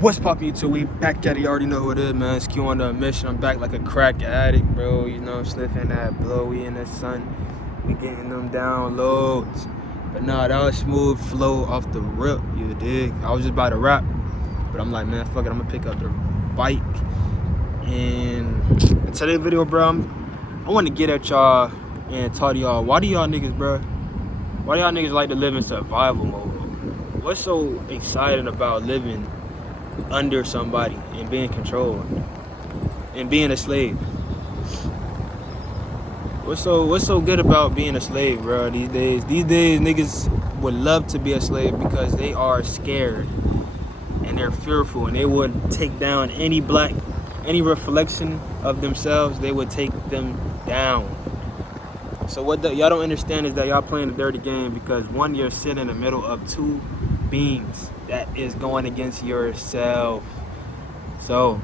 What's poppin' YouTube? We back at it. You already know who it is, man. It's Q on the mission. I'm back like a crack addict, bro. You know, sniffing that blow. We in the sun. We getting them downloads. But nah, that was smooth flow off the rip, you dig? I was just about to rap. But I'm like, man, fuck it. I'm gonna pick up the bike. And in today's video, bro, I want to get at y'all and talk to y'all. Why do y'all niggas, bro? Why do y'all niggas like to live in survival mode? What's so exciting about living under somebody and being controlled and being a slave? What's so good about being a slave, bro? These days niggas would love to be a slave because they are scared and they're fearful, and they would take down any reflection of themselves. They would take them down. So what y'all don't understand is that y'all playing a dirty game, because one, you're sitting in the middle of two beings that is going against yourself. So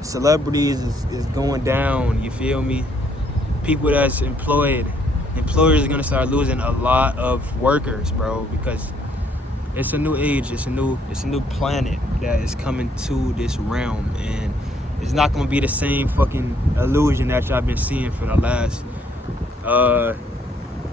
celebrities is going down, you feel me? People that's employers are gonna start losing a lot of workers, bro, because it's a new age, it's a new planet that is coming to this realm, and it's not gonna be the same fucking illusion that y'all been seeing for the last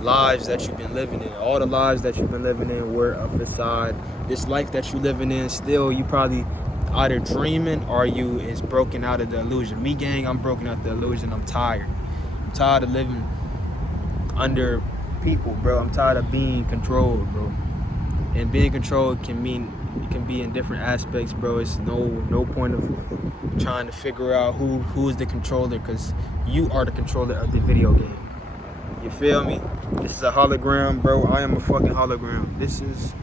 lives that you've been living in. All the lives that you've been living in were a facade. This life that you're living in, still, you probably either dreaming or you is broken out of the illusion. Me, gang, I'm broken out the illusion. I'm tired. I'm tired of living under people, bro. I'm tired of being controlled, bro. And being controlled can be in different aspects, bro. It's no point of trying to figure out who's the controller, because you are the controller of the video game. You feel me? This is a hologram, bro. I am a fucking hologram. This is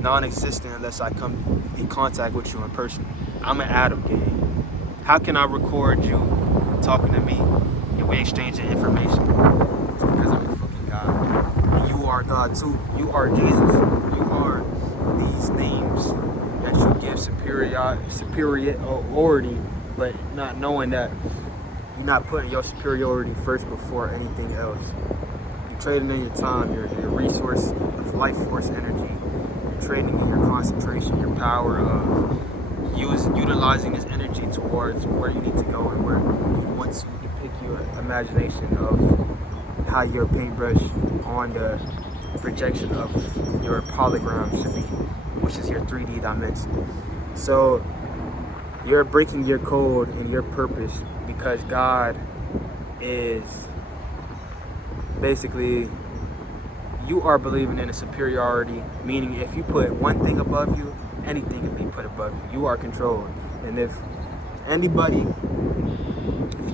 non-existent unless I come in contact with you in person. I'm an atom, gang. How can I record you talking to me and we exchanging information? It's because I'm a fucking God. And you are God too. You are Jesus. You are these names that you give superiority, but not knowing that you're not putting your superiority first before anything else. You're trading in your time, your resource of life force energy. You're trading in your concentration, your power of utilizing this energy towards where you need to go and where you want to depict your imagination of how your paintbrush on the projection of your polygram should be, which is your 3D dimension. So you're breaking your code and your purpose, because God is basically, you are believing in a superiority, meaning if you put one thing above you, anything can be put above you. You are controlled. And if you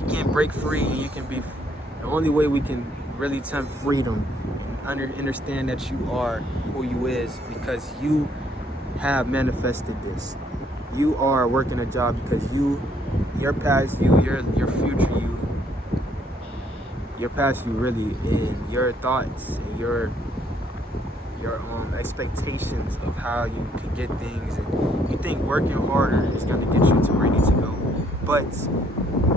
can't break free, and you can be, the only way we can really tempt freedom and understand that you are who you is, because you have manifested this. You are working a job because your past you, your future you, your past you really, and your thoughts and your expectations of how you can get things, and you think working harder is going to get you to where you need to go. But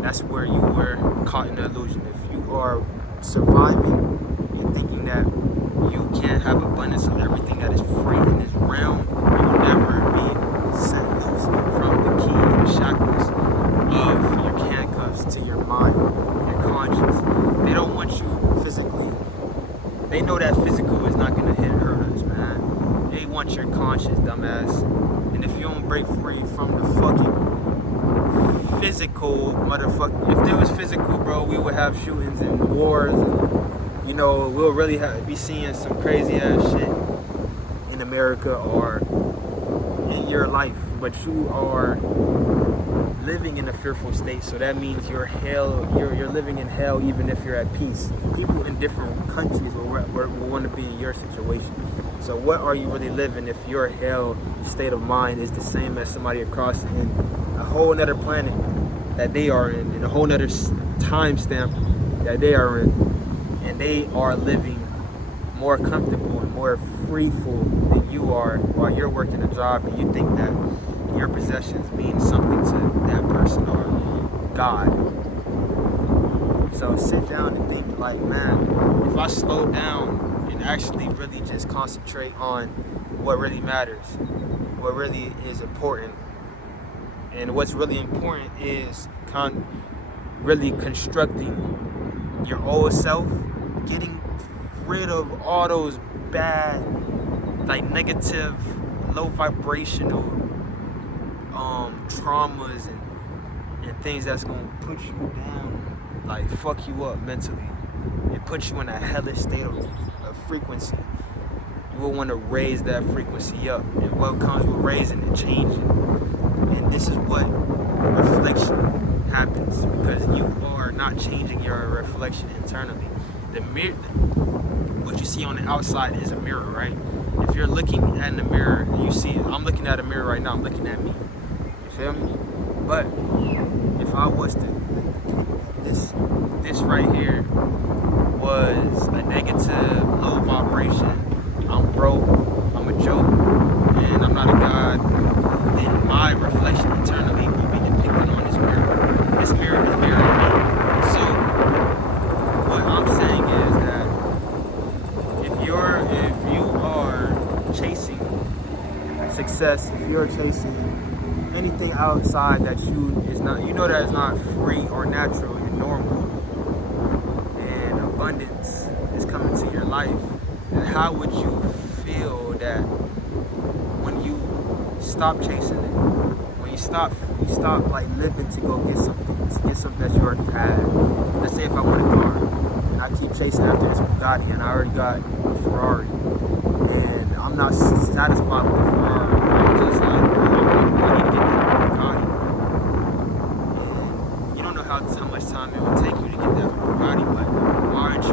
that's where you were caught in the illusion. If you are surviving and thinking that you can't have abundance of everything that is free in this realm, you will never be set loose from the key and the shackles of your handcuffs to your mind, your conscience. They don't want you physically. They know that physical is not going to hurt us, man. They want your conscience, dumbass. And if you don't break free from the fucking physical, motherfucker. If there was physical, bro, we would have shootings and wars. And, you know, we'll really be seeing some crazy ass shit in America or in your life. But you are living in a fearful state, so that means you're living in hell even if you're at peace. People in different countries will want to be in your situation. So what are you really living if your hell state of mind is the same as somebody across in a whole nother planet that they are in a whole nother time stamp that they are in, and they are living more comfortable and more freeful than you are, while you're working a job and you think that your possessions mean something to that person or God. So sit down and think, like, man, if I slow down and actually really just concentrate on what really matters, what really is important, And what's really important is really constructing your old self, getting rid of all those bad, like negative, low vibrational traumas and things that's gonna put you down, like fuck you up mentally. It puts you in a hellish state of frequency. You will want to raise that frequency up. And what comes with raising it, changing. And this is what reflection happens, because you are not changing your reflection internally. The mirror, what you see on the outside is a mirror, right? If you're looking at the mirror and you see, I'm looking at a mirror right now, I'm looking at me. You feel me? But if I was to, this right here was a negative, low vibration, I'm broke, I'm a joke, and I'm not a god, then my reflection internally will be depicted on this mirror. This mirror is mirroring me. So what I'm saying is that if you are chasing success, if you're chasing anything outside that is not, that it's not free or natural and normal, and abundance is coming to your life, then how would you feel that when you stop chasing it, when you stop like living to go get something that you already had? Let's say if I want a car and I keep chasing after this Bugatti and I already got a Ferrari and I'm not satisfied with the Ferrari, I'm just like, I need to get that Bugatti. And you don't know how much time it will take you to get that Bugatti, but why aren't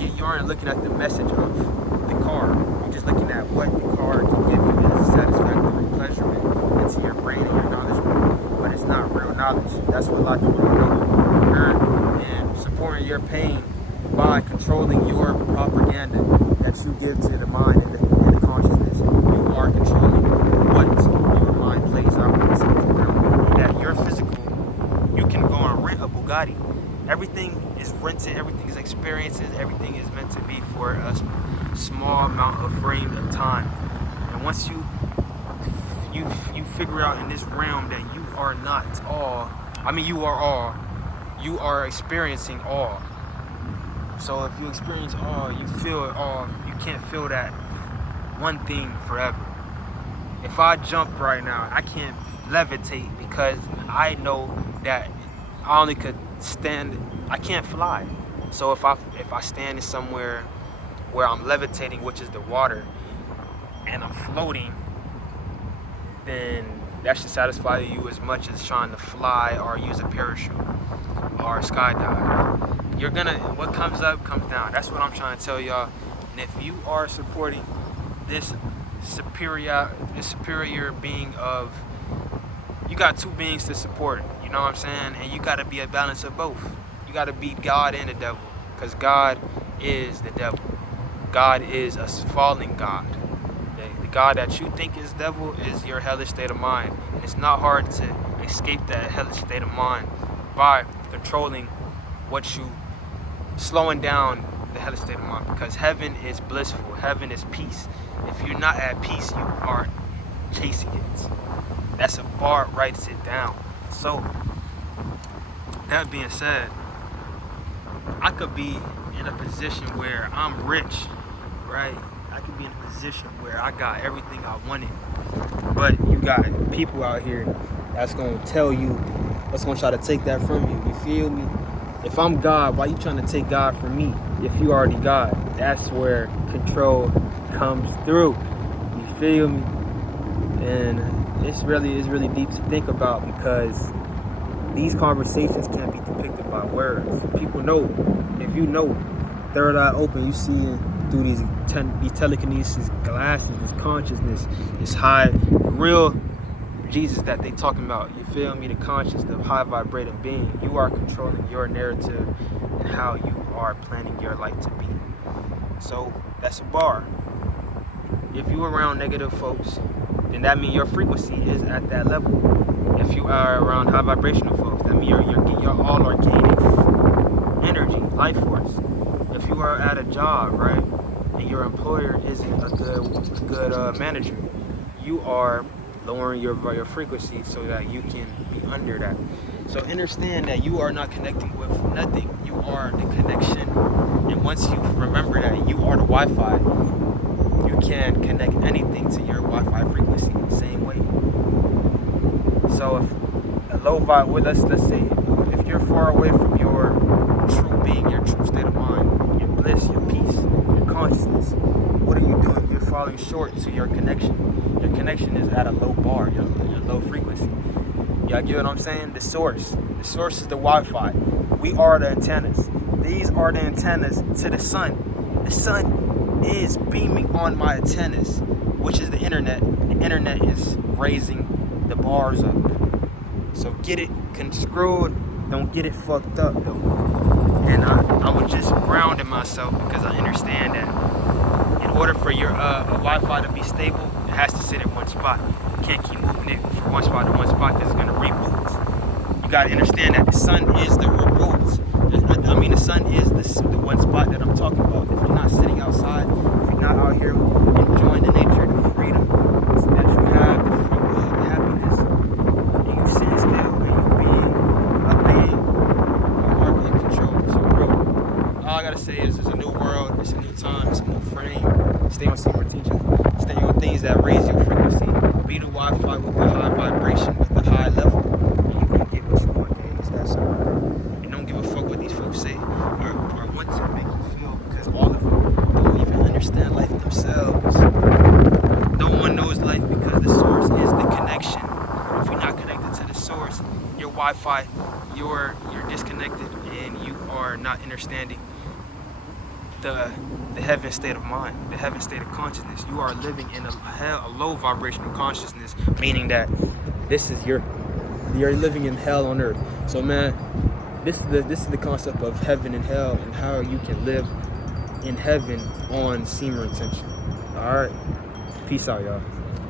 you aren't looking at the message of the car. You're just looking at what the car can give you as a satisfactory pleasurement into your brain and your knowledge, but it's not real knowledge. That's what a lot of people don't know. You're and supporting your pain by controlling your propaganda that you give to the mind and the consciousness. You are controlling what your mind plays out into this realm. And that your physical, you can go and rent a Bugatti. Everything is rented, everything is experiences, everything is meant to be for a small amount of frame of time. And once you figure out in this realm that you are not all, you are all, you are experiencing all. So if you experience all, you feel it all, you can't feel that one thing forever. If I jump right now, I can't levitate because I know that I only could stand, I can't fly. So if I stand in somewhere where I'm levitating, which is the water, and I'm floating, then that should satisfy you as much as trying to fly or use a parachute or skydive. What comes up comes down. That's what I'm trying to tell y'all. And if you are supporting this superior being of, you got two beings to support, you know what I'm saying? And you got to be a balance of both. You got to be God and the devil, because God is the devil. God is a fallen God. The God that you think is devil is your hellish state of mind. And it's not hard to escape that hellish state of mind by controlling slowing down the hellish state of mind, because heaven is blissful. Heaven is peace. If you're not at peace, you are chasing it. That's a bar, writes it down. So, that being said, I could be in a position where I'm rich, right? I could be in a position where I got everything I wanted. But you got people out here that's going to tell you, that's going to try to take that from you. You feel me? If I'm God, why you trying to take God from me? If you already God, that's where control comes through. You feel me? And it's really deep to think about, because these conversations can't be depicted by words. People know, if you know, third eye open, you see through these telekinesis glasses, this consciousness, this high, real Jesus that they talking about. You feel me? The conscious, the high vibrating being. You are controlling your narrative and how you are planning your life to be. So that's a bar. If you around negative folks, then that means your frequency is at that level. If you are around high vibrational folks, that means you're all organic energy, life force. If you are at a job, right, and your employer isn't a good manager, you are lowering your frequency so that you can be under that. So understand that you are not connecting with nothing. You are the connection. And once you remember that you are the Wi-Fi, you can connect anything to your Wi-Fi frequency the same way. So if a low vibe, well, let's say if you're far away from your true being, your true state of mind, your bliss, your peace, your consciousness, what are you doing? You're falling short to your connection. Your connection is at a low bar, your low frequency. Y'all get what I'm saying? The source. The source is the Wi-Fi. We are the antennas. These are the antennas to the sun. The sun is beaming on my antennas, which is the internet. The internet is raising the bars up. So get it construed. Don't get it fucked up though. And I was just grounding myself because I understand that in order for your Wi-Fi to be stable, it has to sit in one spot. You can't keep moving it from one spot to one spot because it's going to reboot. You got to understand that the sun is the reboot. I mean, the sun is the one spot that I'm talking about. If you're not sitting outside, if you're not out here enjoying the nature, the freedom that you have, the free will, the happiness, and you sitting still and you being a being, you are in control. So, bro, all I got to say is there's a new world, it's a new time, it's a new frame. Stay on semen teaching. Stay on things that raise your frequency. Be the Wi-Fi with the high vibration, with the high level, and you're going to get what you want, okay? It's that simple. And don't give a fuck what these folks say or want to make you feel, because all of them don't even understand life themselves. No one knows life because the source is the connection. If you're not connected to the source, your Wi-Fi, you're disconnected and you are not understanding the heaven state of mind, the heaven state of consciousness. You are living in a low vibrational consciousness, meaning that you're living in hell on earth. So man, this is the concept of heaven and hell and how you can live in heaven on semen retention. All right, peace out, y'all.